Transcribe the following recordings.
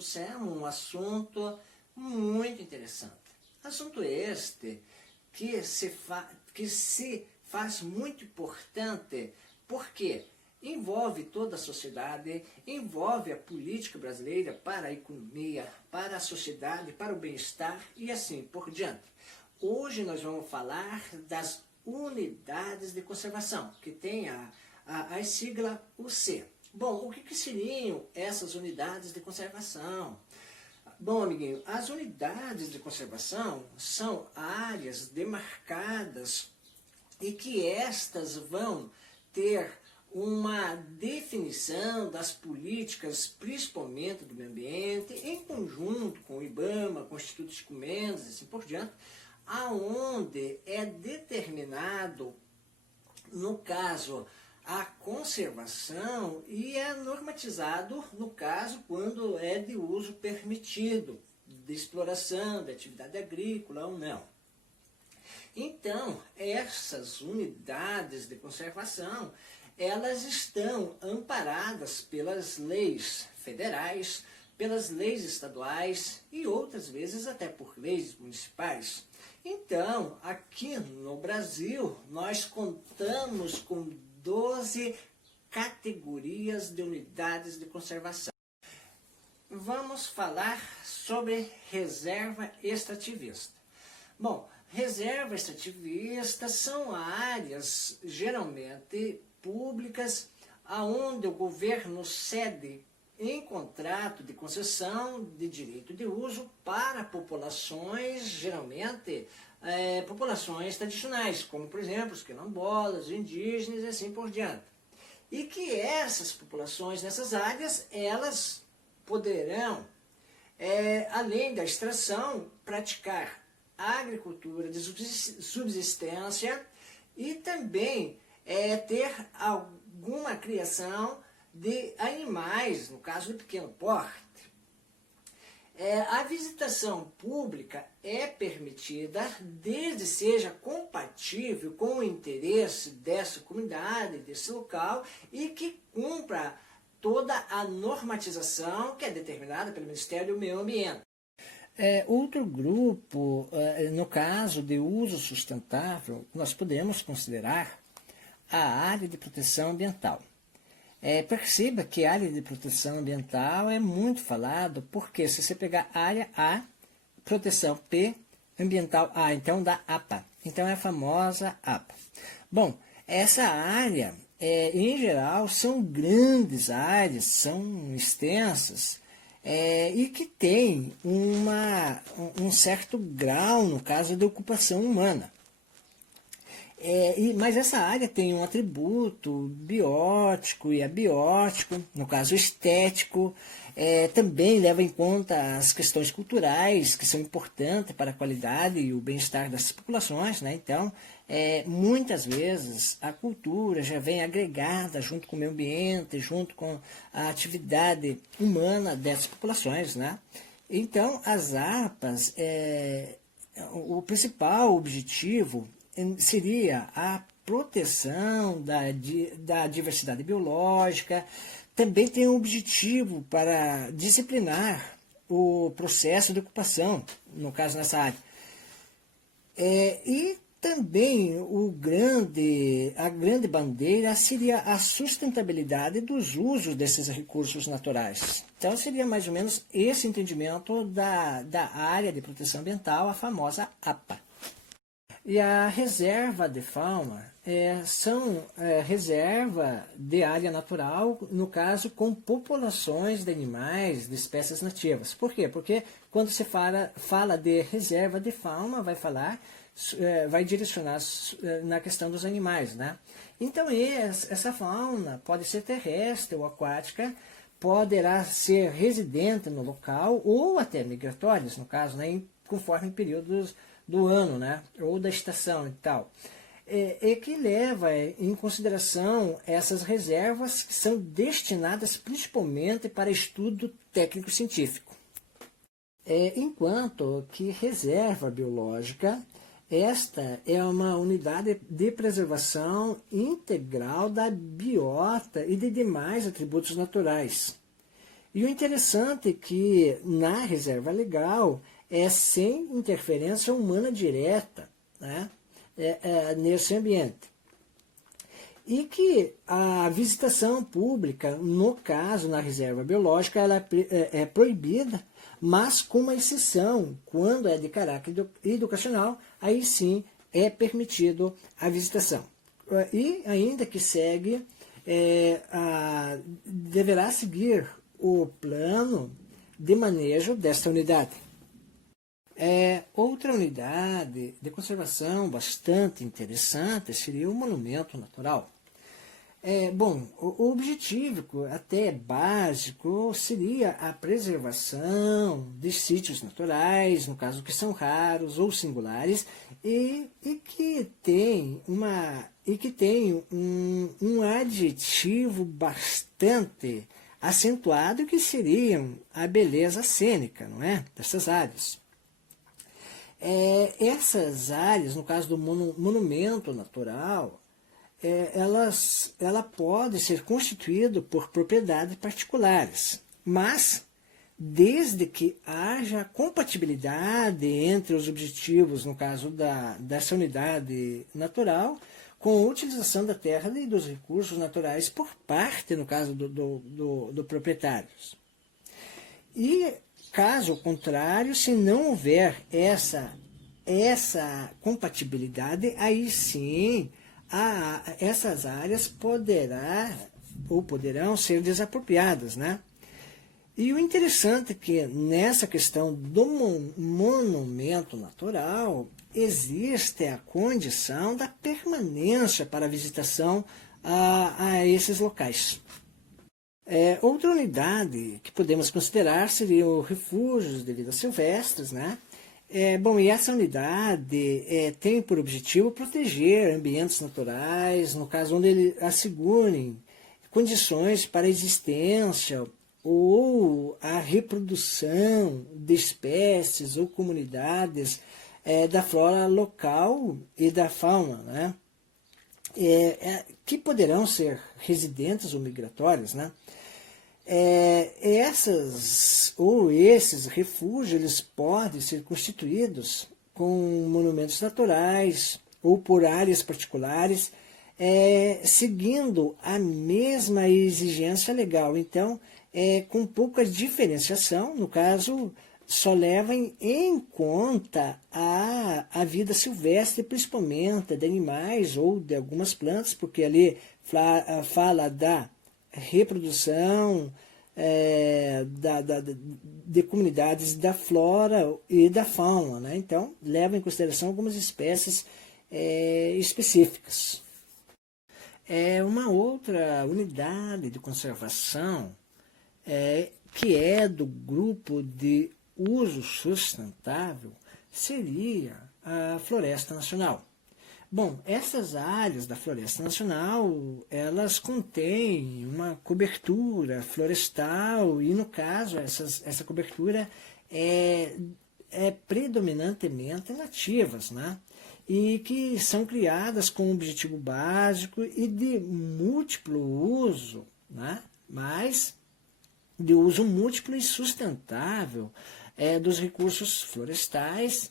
trouxemos um assunto muito interessante. Assunto este que se faz muito importante porque envolve toda a sociedade, envolve a política brasileira para a economia, para a sociedade, para o bem-estar e assim por diante. Hoje nós vamos falar das unidades de conservação, que tem a sigla UC. Bom, o que seriam essas unidades de conservação? Bom, amiguinho, as unidades de conservação são áreas demarcadas e que estas vão ter uma definição das políticas, principalmente do meio ambiente, em conjunto com o IBAMA, com o Instituto Chico Mendes, e assim por diante, aonde é determinado, no caso, a conservação e é normatizado, no caso, quando é de uso permitido, de exploração, de atividade agrícola ou não. Então, essas unidades de conservação, elas estão amparadas pelas leis federais, pelas leis estaduais e outras vezes até por leis municipais. Então, aqui no Brasil, nós contamos com 12 categorias de unidades de conservação. Vamos falar sobre reserva extrativista. Bom, reserva extrativista são áreas geralmente públicas aonde o governo cede em contrato de concessão de direito de uso para populações, geralmente populações tradicionais, como por exemplo os quilombolas, os indígenas e assim por diante. E que essas populações nessas áreas, elas poderão, além da extração, praticar agricultura de subsistência e também ter alguma criação de animais, no caso de pequeno porte. A visitação pública é permitida desde seja compatível com o interesse dessa comunidade, desse local, e que cumpra toda a normatização que é determinada pelo Ministério do Meio Ambiente. Outro grupo, no caso de uso sustentável, nós podemos considerar a área de proteção ambiental. Perceba que a área de proteção ambiental é muito falado, porque se você pegar área A, proteção P, ambiental A, então dá APA. Então é a famosa APA. Bom, essa área, em geral, são grandes áreas, são extensas, e que tem um certo grau, no caso, de ocupação humana. Mas essa área tem um atributo biótico e abiótico, no caso estético, também leva em conta as questões culturais, que são importantes para a qualidade e o bem-estar dessas populações, né? Então, muitas vezes a cultura já vem agregada junto com o meio ambiente, junto com a atividade humana dessas populações, né? Então, as APAs, o principal objetivo seria a proteção da diversidade biológica, também tem um objetivo para disciplinar o processo de ocupação, no caso nessa área. E também a grande bandeira seria a sustentabilidade dos usos desses recursos naturais. Então seria mais ou menos esse entendimento da área de proteção ambiental, a famosa APA. E a reserva de fauna são reserva de área natural, no caso com populações de animais, de espécies nativas. Por quê? Porque quando se fala de reserva de fauna, vai direcionar na questão dos animais, né? Então essa fauna pode ser terrestre ou aquática, poderá ser residente no local ou até migratórias, no caso, né, conforme períodos do ano, né, ou da estação e tal, que leva em consideração essas reservas que são destinadas principalmente para estudo técnico-científico. Enquanto que reserva biológica, esta é uma unidade de preservação integral da biota e de demais atributos naturais. E o interessante é que na reserva legal é sem interferência humana direta, né, nesse ambiente. E que a visitação pública, no caso, na reserva biológica, ela é proibida, mas com uma exceção, quando é de caráter educacional, aí sim é permitido a visitação. E ainda que deverá seguir o plano de manejo desta unidade. Outra unidade de conservação bastante interessante seria o monumento natural. Bom, o objetivo até básico seria a preservação de sítios naturais, no caso que são raros ou singulares, e que tem um adjetivo bastante acentuado, que seriam a beleza cênica, não é? Dessas áreas. Essas áreas, no caso do monumento natural, ela pode ser constituída por propriedades particulares, mas desde que haja compatibilidade entre os objetivos, no caso dessa unidade natural, com a utilização da terra e dos recursos naturais por parte, no caso do proprietários. E, caso contrário, se não houver essa compatibilidade, aí sim essas áreas poderão ser desapropriadas, né? E o interessante é que nessa questão do monumento natural existe a condição da permanência para a visitação a esses locais. Outra unidade que podemos considerar seria o refúgios de vida silvestres, né? Bom, e essa unidade tem por objetivo proteger ambientes naturais, no caso onde eles assegurem condições para a existência ou a reprodução de espécies ou comunidades da flora local e da fauna, né? Que poderão ser residentes ou migratórias, né? Esses refúgios eles podem ser constituídos com monumentos naturais ou por áreas particulares, seguindo a mesma exigência legal. Então, com pouca diferenciação, no caso, só levam em conta a vida silvestre, principalmente de animais ou de algumas plantas, porque ali fala da reprodução de comunidades da flora e da fauna, né? Então, leva em consideração algumas espécies específicas. Uma outra unidade de conservação que é do grupo de uso sustentável seria a Floresta Nacional. Bom, essas áreas da Floresta Nacional, elas contêm uma cobertura florestal e, no caso, essa cobertura é predominantemente nativas, né? E que são criadas com um objetivo básico e de múltiplo uso, né? Mas de uso múltiplo e sustentável dos recursos florestais,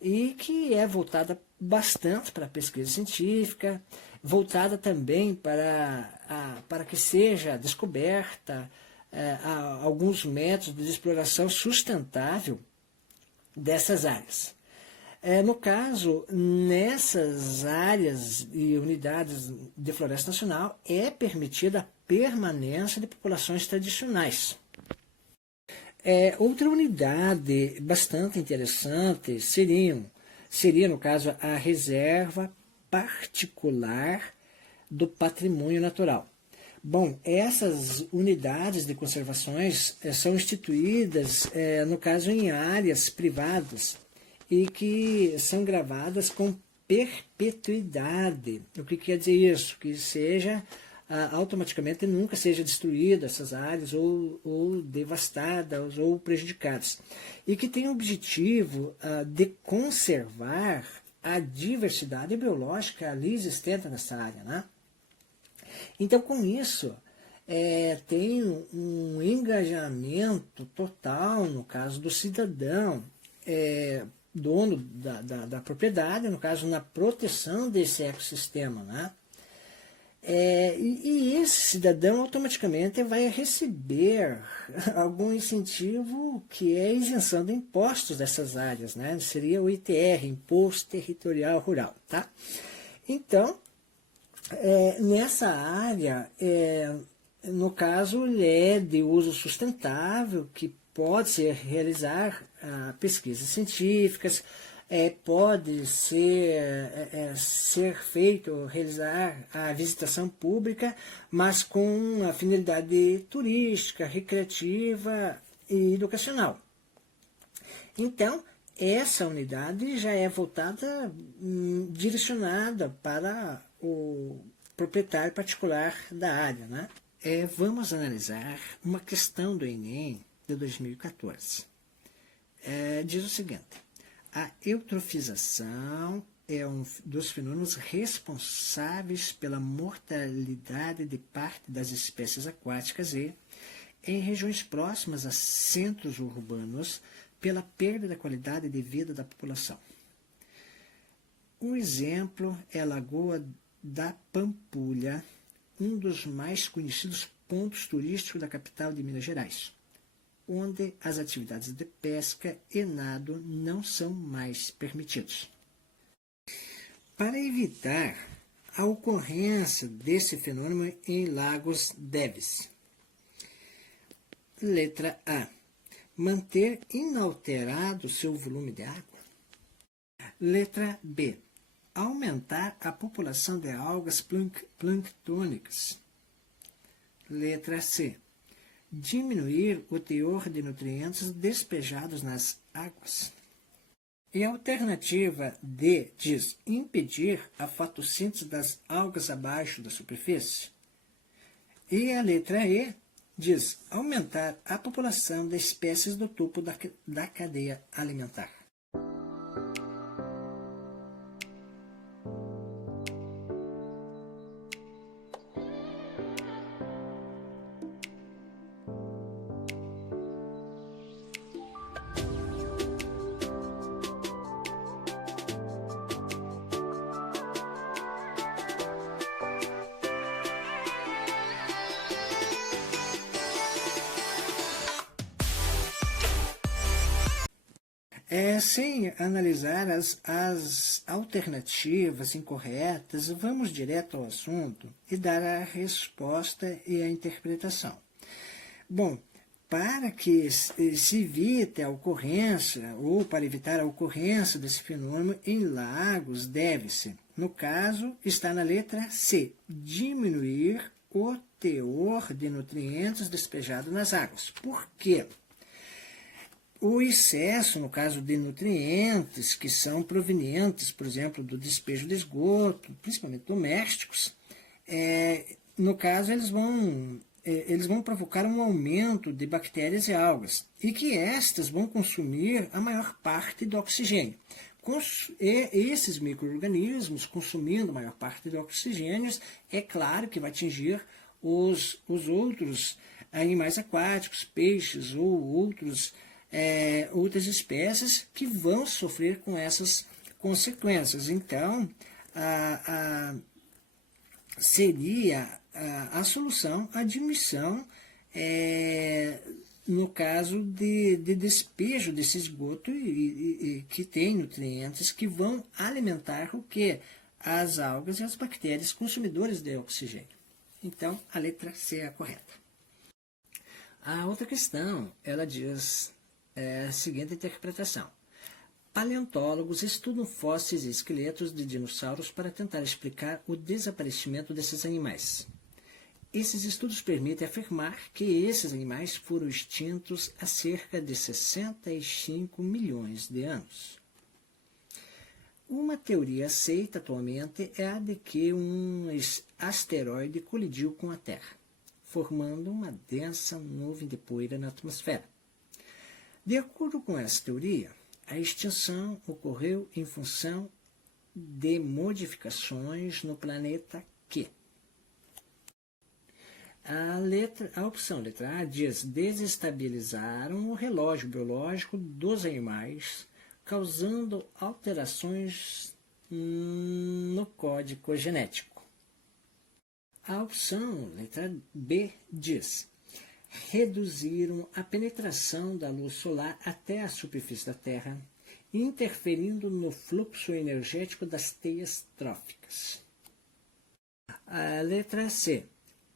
e que é voltada bastante para a pesquisa científica, voltada também para que seja descoberta alguns métodos de exploração sustentável dessas áreas. No caso, nessas áreas e unidades de floresta nacional, é permitida a permanência de populações tradicionais. Outra unidade bastante interessante seria, no caso, a reserva particular do patrimônio natural. Bom, essas unidades de conservações são instituídas, no caso, em áreas privadas e que são gravadas com perpetuidade. O que quer dizer isso? Que seja automaticamente nunca seja destruída essas áreas ou devastadas ou prejudicadas. E que tem o objetivo de conservar a diversidade biológica ali existente nessa área, né? Então, com isso, tem um engajamento total, no caso do cidadão, dono da propriedade, no caso, na proteção desse ecossistema, né? E esse cidadão automaticamente vai receber algum incentivo que é a isenção de impostos dessas áreas, né? Seria o ITR, Imposto Territorial Rural, tá? Então, nessa área, no caso, ele é de uso sustentável, que pode ser realizar pesquisas científicas, pode ser feito, realizar a visitação pública, mas com a finalidade turística, recreativa e educacional. Então, essa unidade já é voltada, direcionada para o proprietário particular da área, né? Vamos analisar uma questão do Enem de 2014. Diz o seguinte: a eutrofização é um dos fenômenos responsáveis pela mortalidade de parte das espécies aquáticas e, em regiões próximas a centros urbanos, pela perda da qualidade de vida da população. Um exemplo é a Lagoa da Pampulha, um dos mais conhecidos pontos turísticos da capital de Minas Gerais, onde as atividades de pesca e nado não são mais permitidos. Para evitar a ocorrência desse fenômeno em lagos, deve-se: letra A, manter inalterado seu volume de água. Letra B, aumentar a população de algas planctônicas. Letra C, diminuir o teor de nutrientes despejados nas águas. E a alternativa D diz impedir a fotossíntese das algas abaixo da superfície. E a letra E diz aumentar a população de espécies do topo da cadeia alimentar. Sem analisar as alternativas incorretas, vamos direto ao assunto e dar a resposta e a interpretação. Bom, para que se evite a ocorrência, ou para evitar a ocorrência desse fenômeno em lagos, deve-se, no caso, está na letra C, diminuir o teor de nutrientes despejado nas águas. Por quê? O excesso, no caso de nutrientes, que são provenientes, por exemplo, do despejo de esgoto, principalmente domésticos, no caso eles vão provocar um aumento de bactérias e algas, e que estas vão consumir a maior parte do oxigênio. E esses micro-organismos, consumindo a maior parte do oxigênio, é claro que vai atingir os outros animais aquáticos, peixes ou outras espécies que vão sofrer com essas consequências. Então, seria a solução a diminuição, no caso de despejo desse esgoto que tem nutrientes que vão alimentar o que? As algas e as bactérias consumidoras de oxigênio. Então, a letra C é a correta. A outra questão, ela diz a seguinte interpretação: paleontólogos estudam fósseis e esqueletos de dinossauros para tentar explicar o desaparecimento desses animais. Esses estudos permitem afirmar que esses animais foram extintos há cerca de 65 milhões de anos. Uma teoria aceita atualmente é a de que um asteroide colidiu com a Terra, formando uma densa nuvem de poeira na atmosfera. De acordo com essa teoria, a extinção ocorreu em função de modificações no planeta Q. A opção letra A diz: desestabilizaram o relógio biológico dos animais, causando alterações no código genético. A opção letra B diz: reduziram a penetração da luz solar até a superfície da Terra, interferindo no fluxo energético das teias tróficas. A letra C: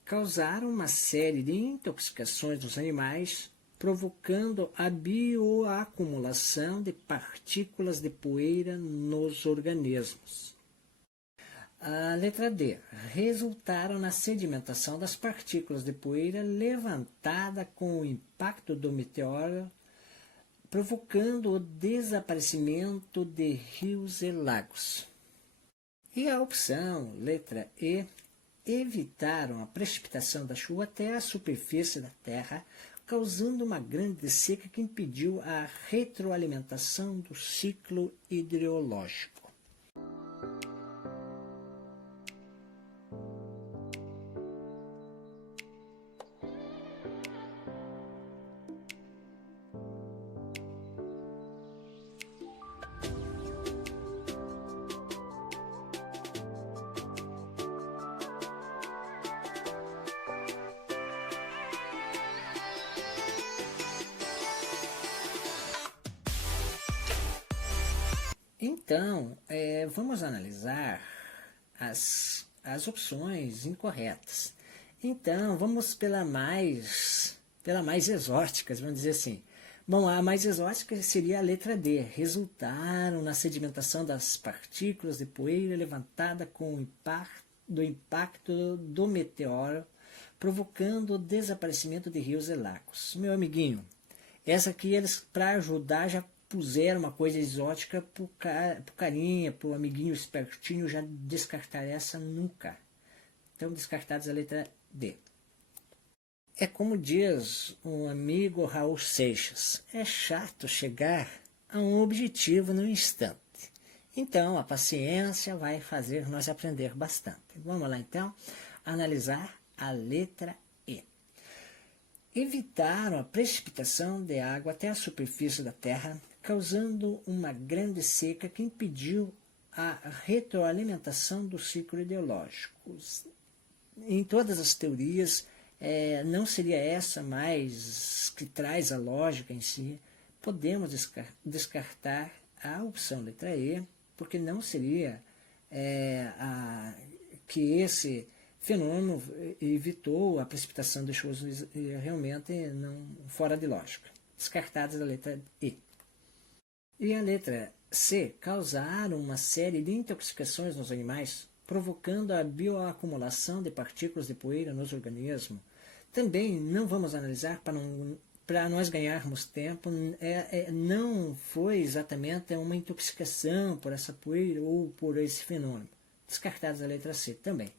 causaram uma série de intoxicações nos animais, provocando a bioacumulação de partículas de poeira nos organismos. A letra D: resultaram na sedimentação das partículas de poeira levantada com o impacto do meteoro, provocando o desaparecimento de rios e lagos. E a opção letra E: evitaram a precipitação da chuva até a superfície da Terra, causando uma grande seca que impediu a retroalimentação do ciclo hidrológico. Então, vamos analisar as opções incorretas. Então, vamos pela mais exótica, vamos dizer assim. Bom, a mais exótica seria a letra D. Resultaram na sedimentação das partículas de poeira levantada com o impacto do meteoro, provocando o desaparecimento de rios e lagos. Meu amiguinho, essa aqui eles, para ajudar, já puseram uma coisa exótica pro carinha, pro amiguinho espertinho, já descartar essa nunca. Então, descartados a letra D. É como diz um amigo Raul Seixas: é chato chegar a um objetivo no instante. Então, a paciência vai fazer nós aprender bastante. Vamos lá, então, analisar a letra E. Evitaram a precipitação de água até a superfície da Terra, causando uma grande seca que impediu a retroalimentação do ciclo hidrológico. Em todas as teorias, não seria essa mais que traz a lógica em si. Podemos descartar a opção letra E, porque não seria que esse fenômeno evitou a precipitação de chuvas, realmente não, fora de lógica. Descartadas a letra E. E a letra C: causaram uma série de intoxicações nos animais, provocando a bioacumulação de partículas de poeira nos organismos. Também não vamos analisar para nós ganharmos tempo. Não foi exatamente uma intoxicação por essa poeira ou por esse fenômeno. Descartados a letra C também.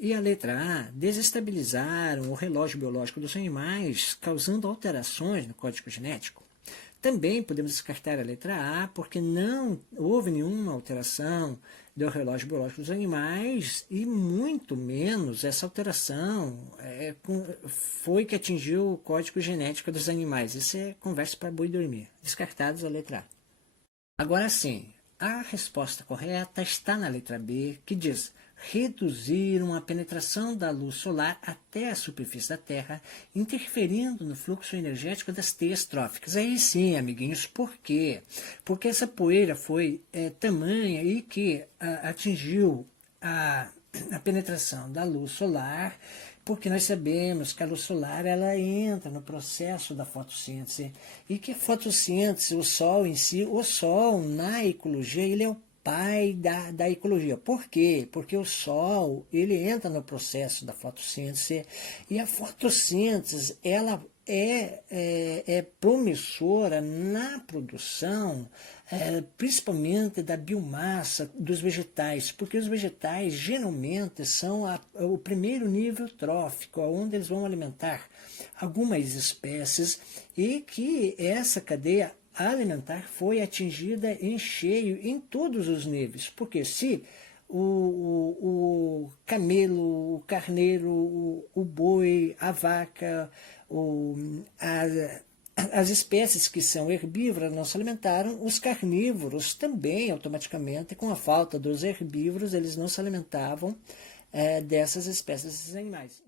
E a letra A: desestabilizaram o relógio biológico dos animais, causando alterações no código genético. Também podemos descartar a letra A, porque não houve nenhuma alteração do relógio biológico dos animais, e muito menos essa alteração foi que atingiu o código genético dos animais. Isso é conversa para boi dormir. Descartados a letra A. Agora sim, a resposta correta está na letra B, que diz: reduziram a penetração da luz solar até a superfície da Terra, interferindo no fluxo energético das teias tróficas. Aí sim, amiguinhos, por quê? Porque essa poeira foi tamanha e que atingiu a penetração da luz solar, porque nós sabemos que a luz solar ela entra no processo da fotossíntese, e que a fotossíntese, o Sol em si, o Sol na ecologia, ele é o pai da ecologia. Por quê? Porque o Sol ele entra no processo da fotossíntese, e a fotossíntese ela é promissora na produção, principalmente da biomassa dos vegetais, porque os vegetais geralmente são o primeiro nível trófico, onde eles vão alimentar algumas espécies, e que essa cadeia alimentar foi atingida em cheio em todos os níveis, porque se o camelo, o carneiro, o boi, a vaca, as espécies que são herbívoras não se alimentaram, os carnívoros também automaticamente, com a falta dos herbívoros, eles não se alimentavam dessas espécies, desses animais.